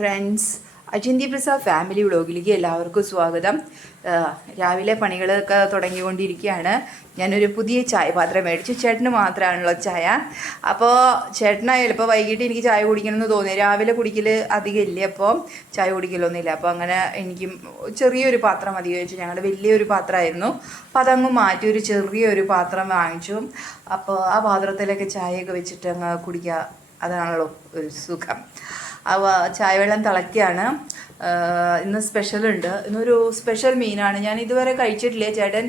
Friends, അജിന്ത്യ Prasad family വ്ളോഗിലേക്ക് എല്ലാവർക്കും സ്വാഗതം. രാവിലെ പണികളൊക്കെ തുടങ്ങിക്കൊണ്ടിരിക്കുകയാണ്. ഞാനൊരു പുതിയ ചായ പാത്രം മേടിച്ചു. ചേട്ടന് മാത്രമാണല്ലോ ചായ. അപ്പോൾ ചേട്ടനായാലും ഇപ്പോൾ വൈകിട്ട് എനിക്ക് ചായ കുടിക്കണമെന്ന് തോന്നി. രാവിലെ കുടിക്കൽ അധികം ഇല്ല, അപ്പോൾ ചായ കുടിക്കലൊന്നുമില്ല. അപ്പോൾ അങ്ങനെ എനിക്കും ചെറിയൊരു പാത്രം മതി ചോദിച്ചു. ഞങ്ങളുടെ വലിയൊരു പാത്രമായിരുന്നു, അപ്പോൾ അതങ്ങ് മാറ്റി ഒരു ചെറിയൊരു പാത്രം വാങ്ങിച്ചു. അപ്പോൾ ആ പാത്രത്തിലൊക്കെ ചായയൊക്കെ വെച്ചിട്ട് അങ്ങ് കുടിക്കുക, അതാണല്ലോ ഒരു സുഖം. ചായ വെള്ളം തിളയ്ക്കുകയാണ്. ഇന്ന് സ്പെഷ്യലുണ്ട്. ഇന്നൊരു സ്പെഷ്യൽ മീനാണ്, ഞാൻ ഇതുവരെ കഴിച്ചിട്ടില്ല. ചേട്ടൻ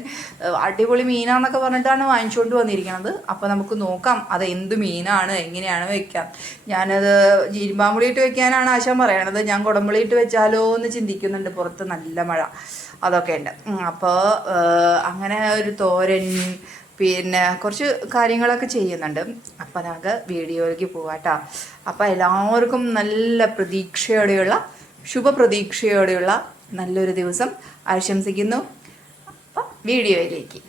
അടിപൊളി മീനാന്നൊക്കെ പറഞ്ഞിട്ടാണ് വാങ്ങിച്ചുകൊണ്ട് വന്നിരിക്കുന്നത്. അപ്പോൾ നമുക്ക് നോക്കാം അത് എന്ത് മീനാണ്, എങ്ങനെയാണ് വെക്കാം. ഞാനത് ഇരുമ്പാമ്പുളിയിട്ട് വെക്കാനാണ് ആശാൻ പറയണത്. ഞാൻ കുടംപുളിയിട്ട് വെച്ചാലോ എന്ന് ചിന്തിക്കുന്നുണ്ട്. പുറത്ത് നല്ല മഴ അതൊക്കെ ഉണ്ട്. അപ്പോൾ അങ്ങനെ ഒരു തോരൻ, പിന്നെ കുറച്ച് കാര്യങ്ങളൊക്കെ ചെയ്യുന്നുണ്ട്. അപ്പം നമുക്ക് വീഡിയോയിലേക്ക് പോവാട്ടോ. അപ്പം എല്ലാവർക്കും നല്ല പ്രതീക്ഷയോടെയുള്ള ശുഭപ്രതീക്ഷയോടെയുള്ള നല്ലൊരു ദിവസം ആശംസിക്കുന്നു. അപ്പം വീഡിയോയിലേക്ക്.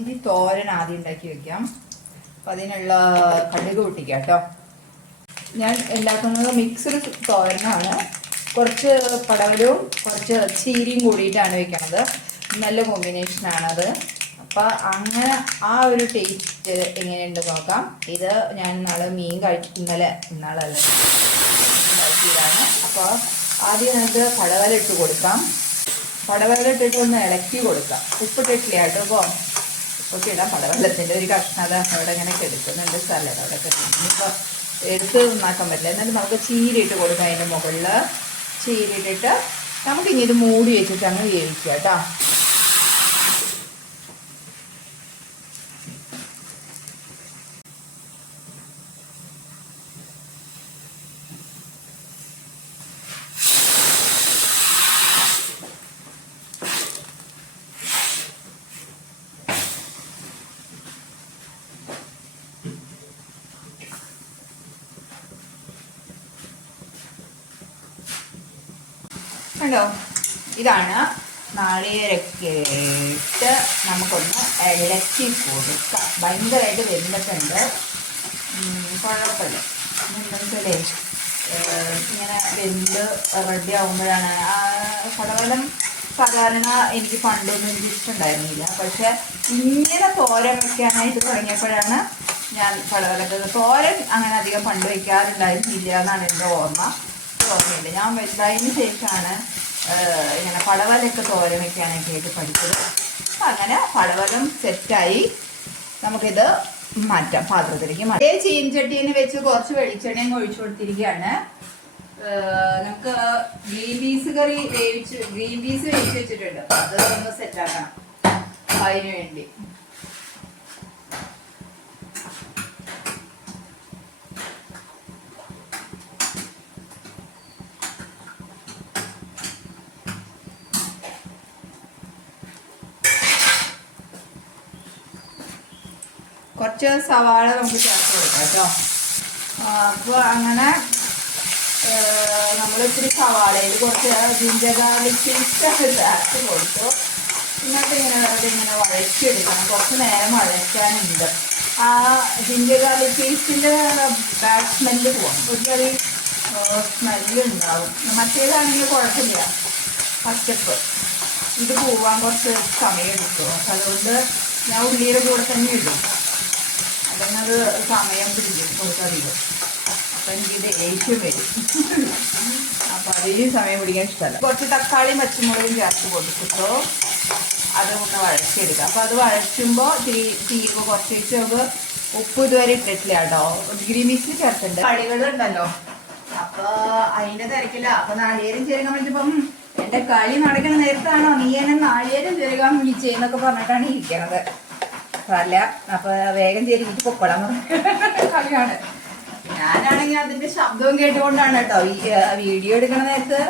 ഇനി തോരൻ ആദ്യം ഉണ്ടാക്കി വെക്കാം. അപ്പം അതിനുള്ള കടുക് പൊട്ടിക്കാം കേട്ടോ. ഞാൻ ഉണ്ടാക്കുന്നത് മിക്സ്ഡ് തോരനാണ്. കുറച്ച് പടവലവും കുറച്ച് ചീരയും കൂടിയിട്ടാണ് വെക്കണത്. നല്ല കോമ്പിനേഷനാണത്. അപ്പം അങ്ങനെ ആ ഒരു ടേസ്റ്റ് എങ്ങനെയുണ്ട് നോക്കാം. ഇത് ഞാൻ മീൻ ഇന്നലെ കഴിച്ചതാണ്. അപ്പോൾ ആദ്യം നമുക്ക് പടവല ഇട്ട് കൊടുക്കാം. പടവല ഇട്ടിട്ട് ഒന്ന് ഇളക്കി കൊടുക്കാം. ഉപ്പിട്ടിട്ടില്ല കേട്ടോ. അപ്പോൾ ഉപ്പൊക്കെ ഇടാം. പടവലത്തിൻ്റെ ഒരു കഷ്ണത അവിടെ ഇങ്ങനെ കെടുക്കുന്നുണ്ട്. സ്ഥലം അവിടെ കെടുക്കുന്നു. എടുത്ത് നന്നാക്കാൻ പറ്റില്ല. എന്നാലും നമുക്ക് ചീരയിട്ട് കൊടുക്കാം. അതിൻ്റെ മുകളിൽ ചീരയിട്ടിട്ട് നമുക്കിനി ഇത് മൂടി വെച്ചിട്ട് അങ്ങ് വേവിക്കുക കേട്ടോ. കണ്ടോ, ഇതാണ്. നാളികേരൊക്കെ ഇട്ട് നമുക്കൊന്ന് ഇളക്കി കൊടുക്കാം. ഭയങ്കരമായിട്ട് വെന്തിട്ടുണ്ട്, കുഴപ്പമില്ല. എന്താണെന്നുവെച്ചാലേ ഇങ്ങനെ വെന്ത് റെഡി ആകുമ്പോഴാണ് പടവലം സാധാരണ എനിക്ക് പണ്ടൊന്നും എനിക്ക് ഇഷ്ടമുണ്ടായിരുന്നില്ല. പക്ഷെ ഇങ്ങനെ തോരൻ വയ്ക്കാനായിട്ട് തുടങ്ങിയപ്പോഴാണ് ഞാൻ പടവലത്തെ തോരൻ അങ്ങനെ അധികം പണ്ട് വയ്ക്കാറുണ്ടായിരുന്നില്ല എന്നാണ് എൻ്റെ ഓർമ്മയില്ല. ഞാൻ വലുതായതിന് ശേഷമാണ് ഇങ്ങനെ പടവലൊക്കെ തോരൻ വയ്ക്കാനൊക്കെ ആയിട്ട് പഠിച്ചത്. അപ്പം അങ്ങനെ പടവലം സെറ്റായി. നമുക്കിത് മാറ്റാം, പാത്രത്തിലേക്ക് മാറ്റാം. ചീൻചട്ടീന് വെച്ച് കുറച്ച് വെളിച്ചെണ്ണയും ഒഴിച്ചു കൊടുത്തിരിക്കുകയാണ്. നമുക്ക് ഗ്രീൻ പീസ് വേവിച്ച് വെച്ചിട്ടുണ്ട്. അത് ഒന്ന് സെറ്റാക്കണം. അതിന് വേണ്ടി കുറച്ച് സവാള നമുക്ക് ചേർത്ത് കൊടുക്കാം കേട്ടോ. അപ്പോൾ അങ്ങനെ നമ്മളിത്തിരി സവാളയിൽ കുറച്ച് ജിഞ്ചർ ഗാർലിക് പേസ്റ്റ് ചേർത്ത് കൊടുത്തു. എന്നിട്ട് ഇങ്ങനെ വഴച്ചെടുക്കണം. കുറച്ച് നേരം വഴറ്റാനുണ്ട്. ആ ജിഞ്ചർ ഗാർലിക് പേസ്റ്റിൻ്റെ ബാഡ് സ്മെല്ല് പോകും. ഒരു ചെറിയ സ്മെല്ലുണ്ടാവും. മറ്റേതാണെങ്കിൽ കുഴപ്പമില്ല, പച്ചപ്പ്. ഇത് പോവാൻ കുറച്ച് സമയം എടുക്കും. അപ്പം അതുകൊണ്ട് ഞാൻ ഉള്ളിയുടെ കൂടെ തന്നെ ഇടും. അതന്നത് സമയം പിടിക്കും കുറച്ചധികം. അപ്പം എനിക്കിത് ദേഷ്യം വരും. അപ്പം അതിന് സമയം പിടിക്കാൻ ഇഷ്ടമല്ല. കുറച്ച് തക്കാളിയും പച്ചമുളകും ചേർത്ത് കൊടുത്തിട്ടോ അതൊന്ന് വഴച്ചെടുക്കുക. അപ്പോൾ അത് വഴച്ചുമ്പോൾ തീരുമ്പോൾ കുറച്ച് വെച്ച് നമുക്ക് ഉപ്പ് ഇതുവരെ ഇട്ടിട്ടില്ല കേട്ടോ. ഗ്രീൻ പീസിൽ ചേർത്തിട്ടുണ്ട്. കളികളുണ്ടല്ലോ, അപ്പോൾ അതിൻ്റെ തിരക്കില്ല. അപ്പോൾ നാളികേരം ചേരുകാൻ വിളിച്ചപ്പം എൻ്റെ കളി നടക്കുന്ന നേരത്താണോ നീ എന്നെ നാളികേരം ചേരുകാൻ വിളിച്ചേന്നൊക്കെ പറഞ്ഞിട്ടാണ് ഇരിക്കണത്. അല്ല, അപ്പോൾ വേഗം ചേരിക്കിട്ട് പൊക്കോളാം കളിയാണ്. ഞാനാണെങ്കിൽ അതിൻ്റെ ശബ്ദവും കേട്ടുകൊണ്ടാണ് കേട്ടോ ഈ വീഡിയോ എടുക്കണ നേരത്ത്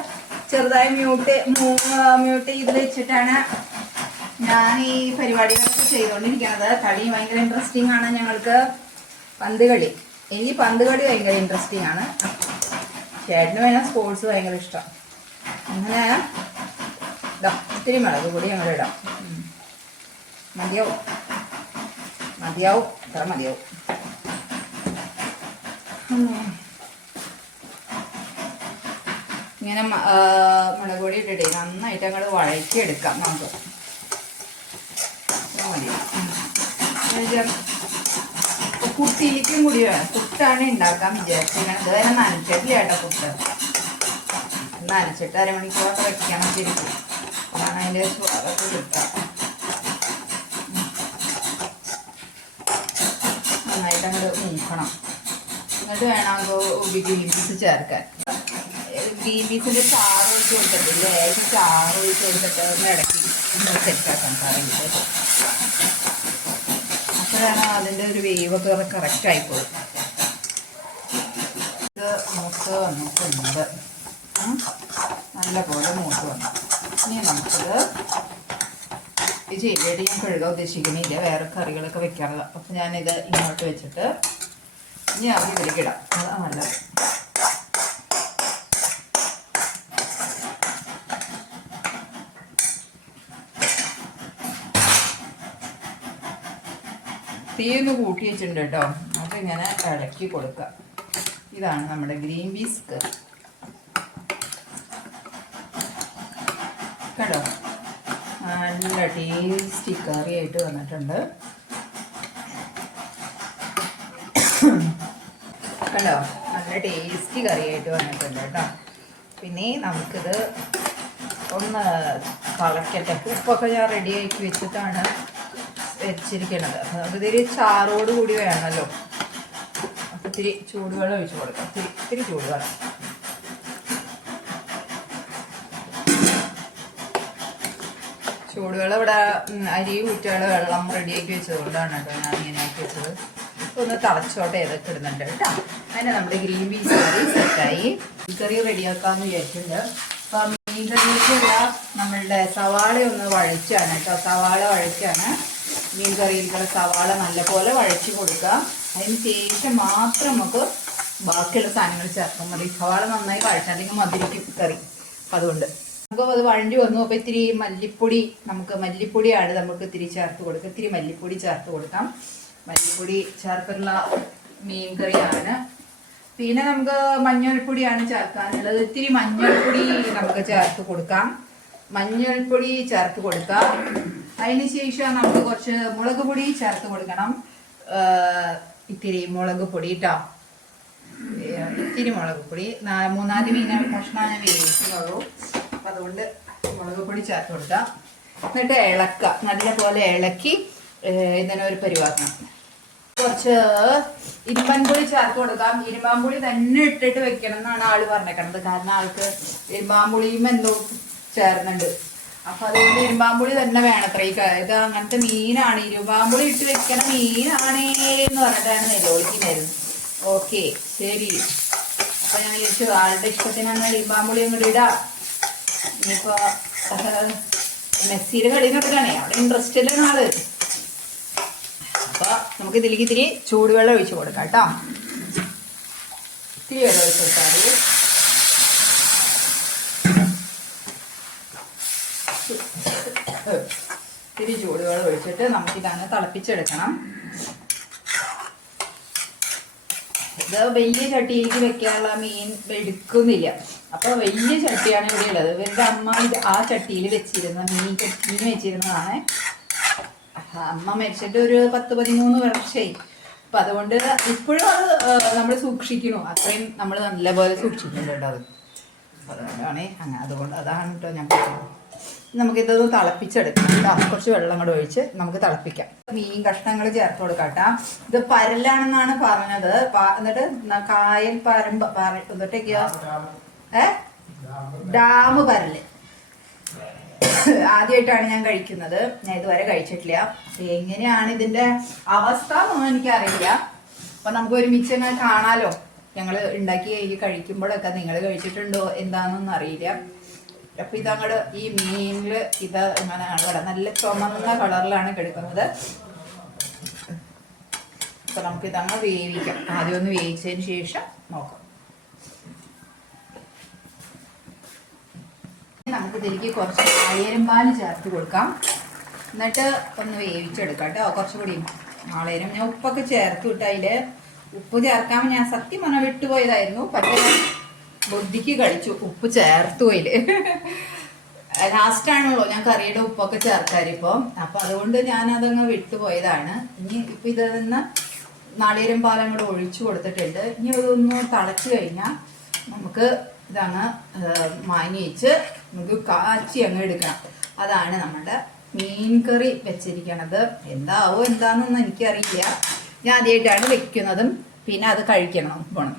ചെറുതായി മ്യൂട്ട് ചെയ്ത് വെച്ചിട്ടാണ് ഞാൻ ഈ പരിപാടികളൊക്കെ ചെയ്തുകൊണ്ടിരിക്കുന്നത്. കളി ഭയങ്കര ഇൻട്രസ്റ്റിംഗ് ആണ് ഞങ്ങൾക്ക്. പന്ത് കളി, എനിക്ക് പന്ത് കളി ഭയങ്കര ഇൻട്രസ്റ്റിംഗ് ആണ്. ചേട്ടന് വേണം സ്പോർട്സ് ഭയങ്കര ഇഷ്ടം. അങ്ങനെ ഇടാം, ഇത്തിരി മുളക് പൊടി ഞങ്ങൾ ഇടാം. മതിയാവും, ഇത്ര മതിയാവും. ഇങ്ങനെ മുളക് പൊടി ഇട്ടിട്ട് നന്നായിട്ട് അങ്ങോട്ട് വഴറ്റിയെടുക്കാം നമുക്ക്. മതി. പുട്ടിലേക്കും കൂടി വേണം. പുട്ടാണ് ഉണ്ടാക്കാൻ വിചാരിച്ചിരിക്കണത്. അതിനെ നനച്ചിട്ടില്ല കേട്ടോ. പുട്ട് നനച്ചിട്ട് അരമണിക്കൂറൊക്കെ വയ്ക്കണം ശരിക്കും. അതാണ് അതിൻ്റെ സ്വാദൊക്കെ കിട്ടുക. നന്നായിട്ട് അങ്ങോട്ട് മൂക്കണം. എന്നിട്ട് വേണം ഗ്രീൻ പീസ് ചേർക്കാൻ. ഗ്രീൻ പീസിൻ്റെ ചാറ് ഒഴിച്ച് കൊടുത്തിട്ടില്ലേ, ചാറ് ഒഴിച്ച് കൊടുത്തിട്ട് ഒന്ന് ഇടയ്ക്ക് സെറ്റാക്കാൻ സാറില്ല. അപ്പോഴാണ് അതിൻ്റെ ഒരു വേവൊക്കെ കറക്റ്റ് ആയിക്കോളും. ഇത് മൂത്ത് വന്നിട്ടുണ്ട്. നല്ല പോലെ മൂത്ത് വന്നു. ഇനി നമുക്കിത് ഈ ചെടിയുടെ ഞാൻ കഴുകാൻ ഉദ്ദേശിക്കുന്നില്ല, വേറെ കറികളൊക്കെ വെക്കാറുള്ള. അപ്പം ഞാനിത് ഇങ്ങോട്ട് വെച്ചിട്ട് ഇനി അത് ഇതിലേക്ക് ഇടാം. അതാണ് നല്ലത്. തീയൊന്ന് കൂട്ടി വെച്ചിട്ടുണ്ട് കേട്ടോ. നമുക്ക് ഇങ്ങനെ ഇളക്കി കൊടുക്കാം. ഇതാണ് നമ്മുടെ ഗ്രീൻ പീസ് കറി കേട്ടോ. നല്ല ടേസ്റ്റി കറി ആയിട്ട് വന്നിട്ടുണ്ട് കേട്ടോ. നല്ല ടേസ്റ്റി കറിയായിട്ട് വന്നിട്ടുണ്ട് കേട്ടോ. പിന്നെ നമുക്കിത് ഒന്ന് കളക്കട്ടെ. ഉപ്പൊക്കെ ഞാൻ റെഡിയാക്കി വെച്ചിട്ടാണ് വെച്ചിരിക്കണത്. അത് ഇത്തിരി ചാറോട് കൂടി വേണമല്ലോ. അപ്പം ഇത്തിരി ചൂടുവെള്ളം ഒഴിച്ച് കൊടുക്കാം. ഇത്തിരി ചൂടുവെള്ളം. ചൂടുവെള്ളം ഇവിടെ അരി ഊറ്റാനുള്ള വെള്ളം റെഡിയാക്കി വെച്ചത് കൊണ്ടാണ് കേട്ടോ ഞാൻ ഇങ്ങനെ ആക്കി വെച്ചത്. ഒന്ന് തിളച്ചോട്ടെ. ഏതൊക്കെ ഇടുന്നുണ്ട് കേട്ടോ. അതിന് നമ്മുടെ ഗ്രീൻ പീസ് കറി സെറ്റായി. കറി റെഡിയാക്കാമെന്ന് വിചാരിച്ചിട്ടുണ്ട്. അപ്പം മീൻ കറിയിലേക്കുള്ള നമ്മളുടെ സവാള ഒന്ന് വഴച്ചാണ് കേട്ടോ. സവാള വഴച്ചാണ്. മീൻ കറിയിലേക്കുള്ള സവാള നല്ലപോലെ വഴച്ച് കൊടുക്കുക. അതിന് ശേഷം മാത്രം നമുക്ക് ബാക്കിയുള്ള സാധനങ്ങൾ ചേർക്കാൻ മതി. സവാള നന്നായി വഴച്ചാൽ അല്ലെങ്കിൽ മധുരിക്കും കറി. അതുകൊണ്ട് നമുക്ക് അത് വഴണ്ടി വന്നു. അപ്പോൾ ഇത്തിരി മല്ലിപ്പൊടിയാണ് നമുക്ക് ഇത്തിരി ചേർത്ത് കൊടുക്കുക. ഇത്തിരി മല്ലിപ്പൊടി ചേർത്ത് കൊടുക്കാം. മല്ലിപ്പൊടി ചേർത്തുള്ള മീൻ കറിയാണ്. പിന്നെ നമുക്ക് മഞ്ഞൾപ്പൊടിയാണ് ചേർക്കാനുള്ളത്. ഇത്തിരി മഞ്ഞൾപ്പൊടി നമുക്ക് ചേർത്ത് കൊടുക്കാം. മഞ്ഞൾപ്പൊടി ചേർത്ത് കൊടുക്കാം. അതിന് ശേഷം നമുക്ക് കുറച്ച് മുളക് പൊടി ചേർത്ത് കൊടുക്കണം. ഇത്തിരി മുളക് പൊടി കേട്ടോ. ഇത്തിരി മുളക് പൊടി. 3-4 മീൻ കഷ്ണം ഞാൻ വേവിക്കുന്നുള്ളൂ. അപ്പം അതുകൊണ്ട് മുളക് പൊടി ചേർത്ത് കൊടുക്കാം. എന്നിട്ട് ഇളക്കുക. നല്ലപോലെ ഇളക്കി ഇതിനെ ഒരു പരിവാക്കണം. കുറച്ച് ഇരുമ്പാമ്പുളി ചേർത്ത് കൊടുക്കാം. ഇരുമ്പാമ്പുളി തന്നെ ഇട്ടിട്ട് വെക്കണം എന്നാണ് ആള് പറഞ്ഞേക്കണത്. കാരണം ആൾക്ക് ഇരുമ്പാമ്പുളിയും എന്തോ ചേർന്നുണ്ട്. അപ്പൊ അതുകൊണ്ട് ഇരുമ്പാമ്പുളി തന്നെ വേണത്ര. ഇത് അങ്ങനത്തെ മീനാണ്, ഇരുമ്പാമ്പുളി ഇട്ട് വെക്കണ മീനാണേ എന്ന് പറഞ്ഞിട്ടാണ് നിലവിളിക്കുന്നായിരുന്നു. ഓക്കെ ശരി. അപ്പൊ ഞാൻ വിളിച്ചു ആളുടെ ഇഷ്ടത്തിനാണ് ഇരുമ്പാമ്പുളി അങ്ങോട്ട് ഇടാം. ഇനിയിപ്പോ മെസ്സിയുടെ കളി നോക്കുകയാണേ, അവിടെ ഇൻട്രസ്റ്റിലാണ് ആള്. അപ്പൊ നമുക്ക് ഇതിലേക്ക് ഇത്തിരി ചൂടുവെള്ളം ഒഴിച്ചു കൊടുക്കാം കേട്ടോ. ഇത്തിരി വെള്ളം ഒഴിച്ചു കൊടുത്താൽ മതി. ഇത്തിരി ചൂടുവെള്ളം ഒഴിച്ചിട്ട് നമുക്കിതാണ് തിളപ്പിച്ചെടുക്കണം. ഇത് വലിയ ചട്ടിയിലേക്ക് വെക്കാനുള്ള മീൻ എടുക്കുന്നില്ല. അപ്പൊ വലിയ ചട്ടിയാണ് ഇവിടെ ഉള്ളത്. ഇവരുടെ അമ്മ ആ ചട്ടിയിൽ വെച്ചിരുന്ന മീൻ വെച്ചിരുന്നതാണ്. അമ്മ മരിച്ചിട്ട് ഒരു 10-13 വർഷമായി. അപ്പൊ അതുകൊണ്ട് ഇപ്പോഴും അത് നമ്മൾ സൂക്ഷിക്കണു. അത്രയും നമ്മൾ നല്ലപോലെ സൂക്ഷിക്കുന്നുണ്ട് അത്. അതുകൊണ്ടാണ് അതാണ് കേട്ടോ ഞാൻ പറയുന്നത്. നമുക്കിതൊന്ന് തിളപ്പിച്ചെടുക്കാം കേട്ടോ. കുറച്ച് വെള്ളം കൂടെ ഒഴിച്ച് നമുക്ക് തിളപ്പിക്കാം. മീൻ കഷ്ണങ്ങൾ ചേർത്ത് കൊടുക്കാം കേട്ടോ. ഇത് പരലാണെന്നാണ് പറഞ്ഞത്. എന്നിട്ട് കായൽ പരമ്പ് എന്നിട്ടൊക്കെയോ ഡാം പരല് ആദ്യമായിട്ടാണ് ഞാൻ കഴിക്കുന്നത്. ഞാൻ ഇതുവരെ കഴിച്ചിട്ടില്ല. എങ്ങനെയാണ് ഇതിന്റെ അവസ്ഥ എന്നൊന്നും എനിക്കറിയില്ല. അപ്പൊ നമുക്ക് ഒരുമിച്ച് തന്നെ കാണാലോ. ഞങ്ങൾ ഉണ്ടാക്കി കഴിക്കുമ്പോഴൊക്കെ നിങ്ങൾ കഴിച്ചിട്ടുണ്ടോ എന്താണെന്നൊന്നും അറിയില്ല. അപ്പൊ ഇതങ്ങോട്ട് ഈ മീനില് ഇത് ഇങ്ങനെയാണ് ഇവിടെ നല്ല ചുമന്ന കളറിലാണ് കിടക്കുന്നത്. അപ്പൊ നമുക്ക് ഇതങ്ങ് വേവിക്കാം. ആദ്യം ഒന്ന് വേവിച്ചതിന് ശേഷം നോക്കാം. നമുക്ക് ഇതിലേക്ക് കുറച്ച് നാളികേരം ചേർത്ത് കൊടുക്കാം. എന്നിട്ട് ഒന്ന് വേവിച്ചെടുക്കാം കേട്ടോ. കുറച്ചുകൂടി നാളികേരം ഞാൻ ഉപ്പൊക്കെ ചേർത്ത് വിട്ട് അതിൽ ഉപ്പ് ചേർക്കാൻ ഞാൻ സത്യം പറഞ്ഞാൽ വിട്ടുപോയതായിരുന്നു. പക്ഷേ ബുദ്ധിക്ക് കളിച്ചു, ഉപ്പ് ചേർത്തു അതിൽ. ലാസ്റ്റാണല്ലോ ഞാൻ കറിയുടെ ഉപ്പൊക്കെ ചേർക്കാരിപ്പോൾ. അപ്പം അതുകൊണ്ട് ഞാനതങ്ങ് വിട്ടുപോയതാണ്. ഇനി ഇപ്പം ഇതിന്ന് നാളികേരം പാലും കൂടെ ഒഴിച്ചു കൊടുത്തിട്ടുണ്ട്. ഇനി അതൊന്ന് തിളച്ച് കഴിഞ്ഞാൽ നമുക്ക് ഇതങ്ങ് മാങ്ങി വെച്ച് നമുക്ക് കാച്ചി അങ്ങ് എടുക്കണം. അതാണ് നമ്മുടെ മീൻ കറി വെച്ചിരിക്കണത്. എന്താണെന്നൊന്നും എനിക്കറിയില്ല. ഞാൻ ആദ്യമായിട്ടാണ് വെക്കുന്നതും. പിന്നെ അത് കഴിക്കണം പോണം.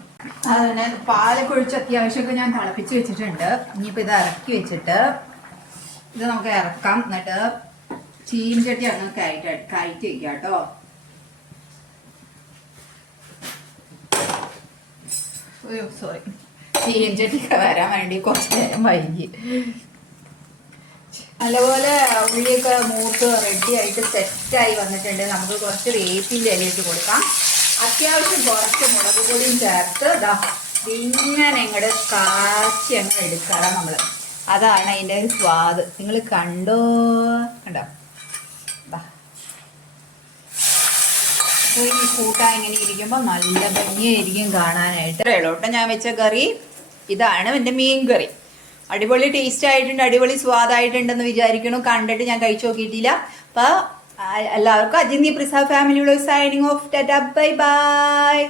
അതുപോലെ പാലൊക്കെ ഒഴിച്ച് അത്യാവശ്യമൊക്കെ ഞാൻ തിളപ്പിച്ച് വെച്ചിട്ടുണ്ട്. ഇനിയിപ്പോൾ ഇത് ഇറക്കി വെച്ചിട്ട് ഇത് നമുക്ക് ഇറക്കാം. എന്നിട്ട് ചീൻചട്ടി അങ്ങ് കയറ്റി വയ്ക്കാം കേട്ടോ. സോറി, ചീൻചട്ടിയൊക്കെ വരാൻ വേണ്ടി കുറച്ച് നേരം വൈകി. നല്ലപോലെ ഉള്ളിയൊക്കെ മൂത്ത് റെഡിയായിട്ട് സെറ്റായി വന്നിട്ടുണ്ട്. നമുക്ക് കുറച്ച് വേപ്പിൻ്റെ ഇലയിട്ട് കൊടുക്കാം. അത്യാവശ്യം കുറച്ച് മുളക് പൊടിയും ചേർത്ത് ഇങ്ങനെ ഇങ്ങോട്ട് കാച്ചി അങ്ങ് എടുക്കണം നമ്മൾ. അതാണ് അതിൻ്റെ ഒരു സ്വാദ്. നിങ്ങൾ കണ്ടോ? ഈ കൂട്ടാൻ ഇങ്ങനെ ഇരിക്കുമ്പോൾ നല്ല ഭംഗിയായിരിക്കും കാണാനായിട്ട്. ഇളോട്ടം ഞാൻ വെച്ച കറി ഇതാണ് എൻ്റെ മീൻ കറി. അടിപൊളി ടേസ്റ്റ് ആയിട്ടുണ്ട്, അടിപൊളി സ്വാദായിട്ടുണ്ടെന്ന് വിചാരിക്കണം. കണ്ടിട്ട് ഞാൻ കഴിച്ചു നോക്കിയിട്ടില്ല. അപ്പോൾ എല്ലാവർക്കും Ajinthi Prasad family vlog signing off. Tata, bye by.